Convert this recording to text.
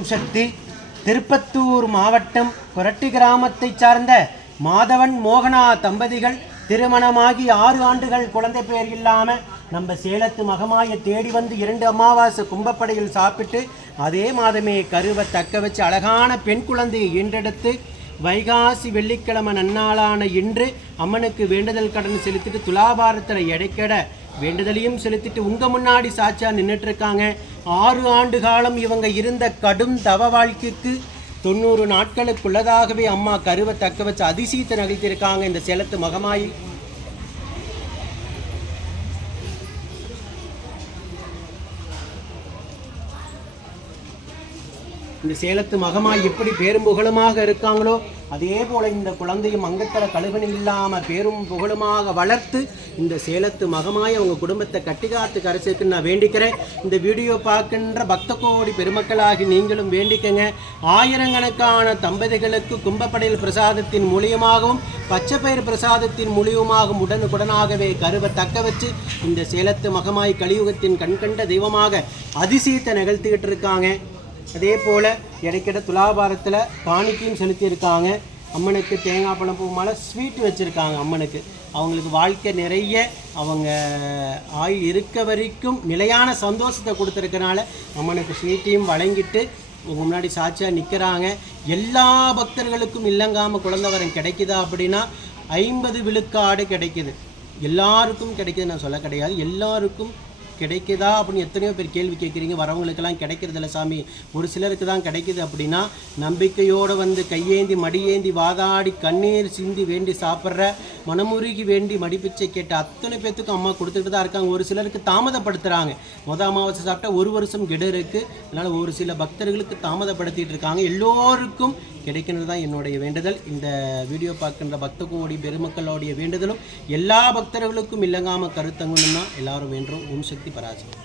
ஓம் சக்தி திருப்பத்தூர் மாவட்டம் குரட்டி கிராமத்தைச் சார்ந்த மாதவன் மோகனா தம்பதிகள் திருமணமாகி ஆறு ஆண்டுகள் குழந்தை பேர் இல்லாமல் நம்ம சேலத்து மகமாயை தேடி வந்து இரண்டு அமாவாசை கும்பப்படையில் சாப்பிட்டு அதே மாதமே கருவை தக்க வச்சு அழகான பெண் குழந்தையை ஈன்றெடுத்து வைகாசி வெள்ளிக்கிழமை நன்னாளான இன்று அம்மனுக்கு வேண்டுதல் கடன் செலுத்திட்டு துலாபாரத்தில் எடைக்கட வேண்டுதலையும் செலுத்திட்டு உங்க முன்னாடி சாட்சியா நின்றுட்டு இருக்காங்க ஆறு ஆண்டு காலம் இவங்க இருந்த கடும் தவ வாழ்க்கைக்கு தொண்ணூறு நாட்களுக்குள்ளதாகவே அம்மா கருவை தக்க வச்சு அதிசயத்தை நகழ்த்திருக்காங்க இந்த சேலத்து மகமாயில் இந்த சேலத்து மகமாய் எப்படி பேரும் புகழுமாக இருக்காங்களோ அதே போல இந்த குழந்தையும் அங்கத்தர கழுவணி இல்லாமல் பேரும் புகழுமாக வளர்த்து இந்த சேலத்து மகமாய் அவங்க குடும்பத்தை கட்டிகாத்து கரைச்சிருக்குன்னு நான் வேண்டிக்கிறேன். இந்த வீடியோ பார்க்கின்ற பக்த கோடி பெருமக்களாகி நீங்களும் வேண்டிக்கங்க. ஆயிரக்கணக்கான தம்பதிகளுக்கு கும்பப்படையில் பிரசாதத்தின் மூலியமாகவும் பச்சைப்பயிர் பிரசாதத்தின் மூலியமாகவும் உடனுக்குடனாகவே கருவை தக்க வச்சு இந்த சேலத்து மகமாய் கலியுகத்தின் கண்கண்ட தெய்வமாக அதிசயத்தை நிகழ்த்திக்கிட்டு இருக்காங்க. அதே போல் இடைக்கிட துலாபாரத்தில் காணிக்கையும் செலுத்தியிருக்காங்க. அம்மனுக்கு தேங்காய் பழம் பூ மாலை ஸ்வீட் வச்சுருக்காங்க அம்மனுக்கு. அவங்களுக்கு வாழ்க்கை நிறைய அவங்க ஆயுள் இருக்க வரைக்கும் நிலையான சந்தோஷத்தை கொடுத்துருக்கனால அம்மனுக்கு ஸ்வீட்டையும் வழங்கிட்டு உங்கள் முன்னாடி சாட்சியாக நிற்கிறாங்க எல்லா பக்தர்களுக்கும் இல்லங்காமல் குழந்தை வரம் கிடைக்குதா அப்படின்னா ஐம்பது விழுக்காடு கிடைக்குது. எல்லாருக்கும் கிடைக்குது நான் சொல்ல கிடையாது. எல்லாருக்கும் கிடைக்குதா அப்படின்னு எத்தனையோ பேர் கேள்வி கேட்குறீங்க. வரவங்களுக்கெல்லாம் கிடைக்கிறதில்ல சாமி. ஒரு சிலருக்கு தான் கிடைக்குது அப்படின்னா நம்பிக்கையோடு வந்து கையேந்தி மடியேந்தி வாதாடி கண்ணீர் சிந்தி வேண்டி சாப்பிட்ற மனமுருகி வேண்டி மடிப்பிச்சை கேட்ட அத்தனை பேர்த்துக்கும் அம்மா கொடுத்துட்டு தான் இருக்காங்க. ஒரு சிலருக்கு தாமதப்படுத்துகிறாங்க முத அமாவாசை சாப்பிட்டா ஒரு வருஷம் கெடு இருக்குது அதனால் ஒரு சில பக்தர்களுக்கு தாமதப்படுத்திட்டு இருக்காங்க. எல்லோருக்கும் கிடைக்கணும் தான் என்னுடைய வேண்டுதல். இந்த வீடியோ பார்க்கின்ற பக்த கோடி பெருமக்களோடைய வேண்டுதலும் எல்லா பக்தர்களுக்கும் இல்லங்காம கருத்தங்கணும் தான் எல்லாரும் வேண்டும் ஓம் சக்தி பராசக்தி.